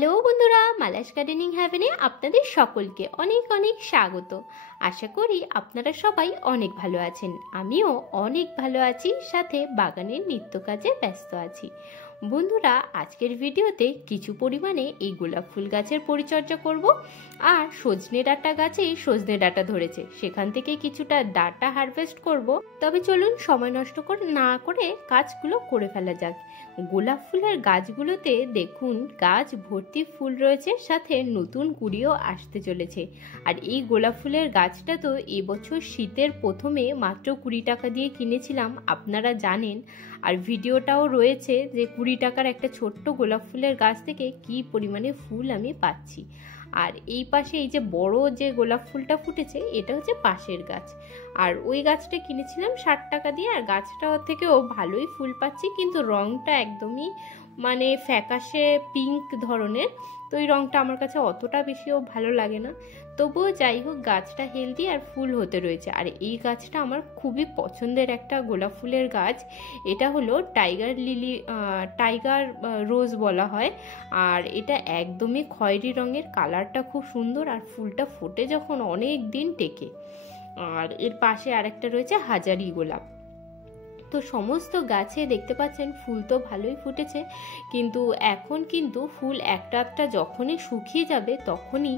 Hello বন্ধুরা, Mala's gardening হ্যাভেনে আপনাদের সকলকে অনেক অনেক স্বাগত। আশা করি আপনারা সবাই অনেক ভালো আছেন। আমিও অনেক ভালো আছি, সাথে বাগানের নিত্য কাজে ব্যস্ত আছি। বন্ধুরা, আজকের ভিডিওতে কিছু পরিমাণে এই গোলাপ ফুল গাছের পরিচর্যা করব। আর সজনে ডাঁটা গাছে সজনে ডাঁটা ধরেছে, সেখান থেকে কিছুটা ডাঁটা হারভেস্ট করব। তবে চলুন সময় নষ্ট না করে কাজগুলো করে ফেলা যাক। গোলাপ ফুলের গাছগুলোতে দেখুন গাছ ভর্তি ফুল রয়েছে, সাথে নতুন কুড়িও আসতে চলেছে। আর এই গোলাপ ফুলের গাছটা তো এবছর শীতের প্রথমে মাত্র 20 টাকা দিয়ে কিনেছিলাম, আপনারা জানেন। আর ভিডিওটাও রয়েছে যে 20 টাকার একটা ছোট্ট গোলাপ ফুলের গাছ থেকে কি পরিমাণে ফুল আমি পাচ্ছি। আর এই পাশে এই যে বড় যে গোলাপ ফুলটা ফুটেছে, এটা হচ্ছে পাশের গাছ। আর ওই গাছটা কিনেছিলাম 60 টাকা দিয়ে, আর গাছটা থেকেও ভালোই ফুল পাচ্ছি, কিন্তু রংটা একদমই মানে ফ্যাকাশে পিঙ্ক ধরনের। তো এই রংটা আমার কাছে অতটা বেশিও ভালো লাগে না। তবুও যাই হোক, গাছটা হেলদি আর ফুল হতে রয়েছে। আর এই গাছটা আমার খুবই পছন্দের একটা গোলাপ ফুলের গাছ। এটা হলো টাইগার রোজ বলা হয়। আর এটা একদমই খয়েরি রঙের, কালারটা খুব সুন্দর, আর ফুলটা ফোটে যখন অনেক দিন টেকে। আর এর পাশে আরেকটা রয়েছে হাজারি গোলাপ। তো সমস্ত গাছে দেখতে পাচ্ছেন ফুল তো ভালোই ফুটেছে, কিন্তু এখন কিন্তু ফুল একটা যখনই শুকিয়ে যাবে তখনই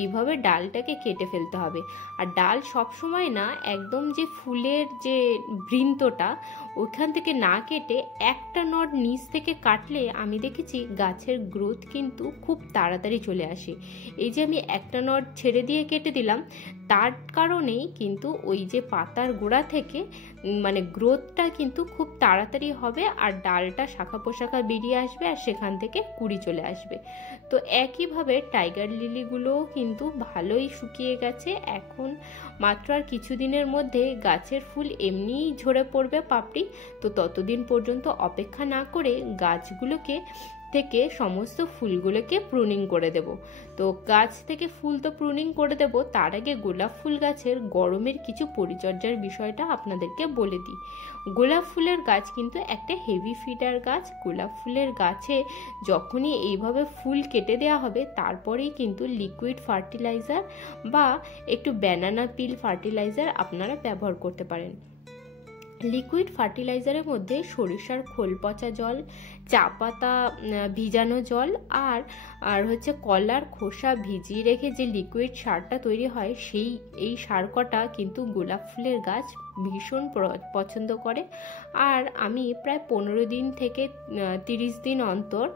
এইভাবে ডালটাকে কেটে ফেলতে হবে। আর ডাল সব সময় না, একদম যে ফুলের যে বৃন্তটা ওইখান থেকে না কেটে একটা নট নিচ থেকে কাটলে আমি দেখেছি গাছের গ্রোথ কিন্তু খুব তাড়াতাড়ি চলে আসে। এই যে আমি একটা নট ছেড়ে দিয়ে কেটে দিলাম, তার কারণেই কিন্তু ওই যে পাতার গোড়া থেকে মানে গ্রোথটা কিন্তু খুব তাড়াতাড়ি হবে, আর ডালটা শাখা পোশাখা বেরিয়ে আসবে, আর সেখান থেকে কুড়ি চলে আসবে। তো একইভাবে টাইগার লিলিগুলোও কিন্তু ভালোই শুকিয়ে গেছে। এখন মাত্র আর কিছুদিনের মধ্যে গাছের ফুল এমনিই ঝরে পড়বে পাপড়ি। তো ততদিন পর্যন্ত অপেক্ষা না করে গাছগুলোকে থেকে সমস্ত ফুলগুলোকে প্রুনিং করে দেব। তো গাছ থেকে ফুল তো প্রুনিং করে দেব, তার আগে গোলাপ ফুল গাছের গরমের কিছু পরিচর্যার বিষয়টা আপনাদেরকে বলে দিই। গোলাপ ফুলের গাছ কিন্তু একটা হেভি ফিডার গাছ। গোলাপ ফুলের গাছে যখনই এইভাবে ফুল কেটে দেওয়া হবে, তারপরেই কিন্তু লিকুইড ফার্টিলাইজার বা একটু ব্যানানা পিল ফার্টিলাইজার আপনারা ব্যবহার করতে পারেন। লিকুইড ফার্টিলাইজারের মধ্যে সরিষার খোল পচা জল, চা পাতা ভিজানো জল, আর হচ্ছে কলার খোসা ভিজিয়ে রেখে যে লিকুইড সারটা তৈরি হয়, এই সার কটা কিন্তু গোলাপ ফুলের গাছ ভীষণ পছন্দ করে। আর আমি প্রায় 15 দিন থেকে 30 দিন অন্তর,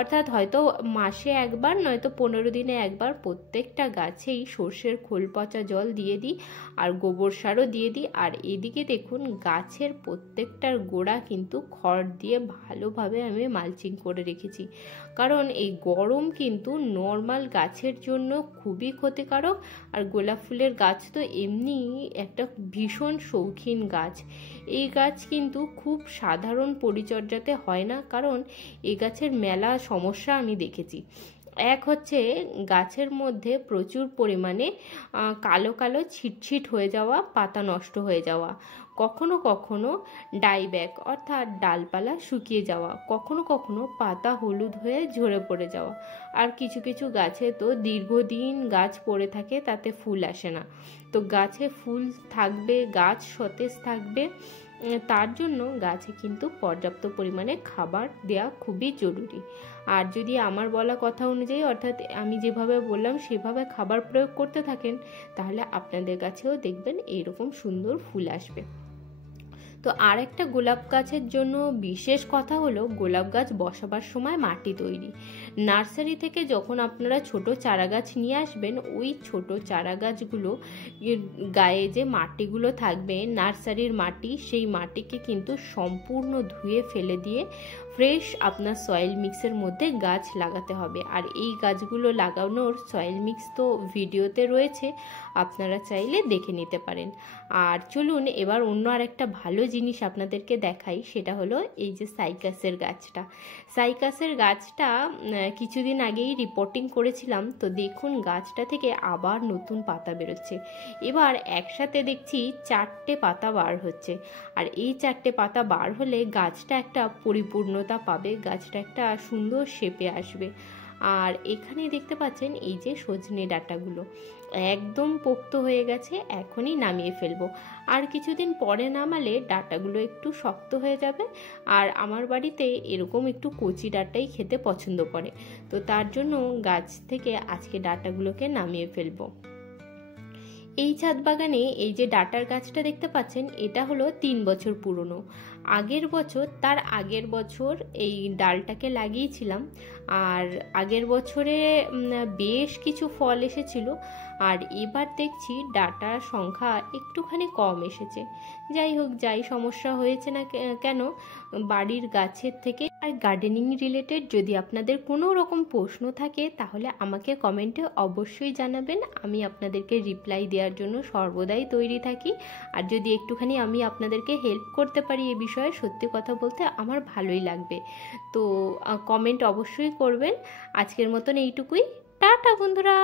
অর্থাৎ হয়তো মাসে একবার নয়তো 15 দিনে একবার প্রত্যেকটা গাছেই সর্ষের খোল পচা জল দিয়ে দিই, আর গোবর সারও দিয়ে দিই। আর এদিকে দেখুন গাছের প্রত্যেকটার গোড়া কিন্তু খড় দিয়ে ভালোভাবে আমি মালচিং করে রেখেছি, কারণ এই গরম কিন্তু নর্মাল গাছের জন্য খুবই ক্ষতিকারক। আর গোলাপ ফুলের গাছ তো এমনি একটা ভীষণ শৌখিন গাছ। এই গাছ কিন্তু খুব সাধারণ পরিচর্যাতে হয় না, কারণ এই গাছের মেলা সমস্যা আমি দেখেছি। এক হচ্ছে গাছের মধ্যে প্রচুর পরিমাণে কালো কালো ছিটছিট হয়ে যাওয়া, পাতা নষ্ট হয়ে যাওয়া, কখনো কখনো ডাইব্যাক অর্থাৎ ডালপালা শুকিয়ে যাওয়া, কখনো কখনো পাতা হলুদ হয়ে ঝরে পড়ে যাওয়া। আর কিছু কিছু গাছে তো দীর্ঘদিন গাছ পড়ে থাকে, তাতে ফুল আসে না। তো গাছে ফুল থাকবে, গাছ সতেজ থাকবে, তার জন্য গাছে কিন্তু পর্যাপ্ত পরিমাণে খাবার দেওয়া খুবই জরুরি। আর যদি আমার বলা কথা অনুযায়ী, অর্থাৎ আমি যেভাবে বললাম সেভাবে খাবার প্রয়োগ করতে থাকেন, তাহলে আপনাদের গাছেও দেখবেন এইরকম সুন্দর ফুল আসবে। তো আর একটা গোলাপ গাছের জন্য বিশেষ কথা হলো, গোলাপ গাছ বসাবার সময় মাটি তৈরি। নার্সারি থেকে যখন আপনারা ছোট চারা গাছ নিয়ে আসবেন, ওই ছোট চারা গাছগুলো গায়ে যে মাটিগুলো থাকবে নার্সারির মাটি, সেই মাটিকে কিন্তু সম্পূর্ণ ধুয়ে ফেলে দিয়ে ফ্রেশ আপনার সয়েল মিক্সের মধ্যে গাছ লাগাতে হবে। আর এই গাছগুলো লাগানোর সয়েল মিক্স তো ভিডিওতে রয়েছে, আপনারা চাইলে দেখে নিতে পারেন। আর চলুন এবার অন্য আরেকটা ভালো জিনিস আপনাদেরকে দেখাই, সেটা হলো এই যে সাইকাসের গাছটা কিছুদিন আগেই রিপোর্টিং করেছিলাম। তো দেখুন গাছটা থেকে আবার নতুন পাতা বেরোচ্ছে। এবার একসাথে দেখছি 4টে পাতা বার হচ্ছে। আর এই 4টে পাতা বার হলে গাছটা একটা পরিপূর্ণতা পাবে, গাছটা একটা সুন্দর শেপে আসবে। আর এখানে দেখতে পাচ্ছেন এই যে সজনে ডাঁটাগুলো একদম পোক্ত হয়ে গেছে, এখনই নামিয়ে ফেলবো। আর কিছুদিন পরে নামালে ডাঁটাগুলো একটু শক্ত হয়ে যাবে, আর আমার বাড়িতে এরকম একটু কচি ডাঁটাই খেতে পছন্দ করে, তো তার জন্য গাছ থেকে আজকে ডাঁটাগুলোকে নামিয়ে ফেলবো। এই ছাদ বাগানে এই যে ডাঁটার গাছটা দেখতে পাচ্ছেন, এটা হলো 3 বছর পুরনো। আগের বছর, তার আগের বছর এই ডালটাকে লাগিয়েছিলাম, আর আগের বছরে বেশ কিছু ফল এসেছিল, আর এবার দেখছি ডাঁটার সংখ্যা একটুখানি কম এসেছে। যাই হোক, যাই সমস্যা হয়েছে না কেন, বাড়ির গাছের থেকে। আর গার্ডেনিং রিলেটেড যদি আপনাদের কোনো রকম প্রশ্ন থাকে তাহলে আমাকে কমেন্টে অবশ্যই জানাবেন, আমি আপনাদেরকে রিপ্লাই দেওয়ার জন্য সর্বদাই তৈরি থাকি। আর যদি একটুখানি আমি আপনাদেরকে হেল্প করতে পারি এ বিষয়ে, সত্যি কথা বলতে আমার ভালোই লাগবে। তো কমেন্ট অবশ্যই করবেন। আজকের মতন এইটুকুই, টাটা বন্ধুরা।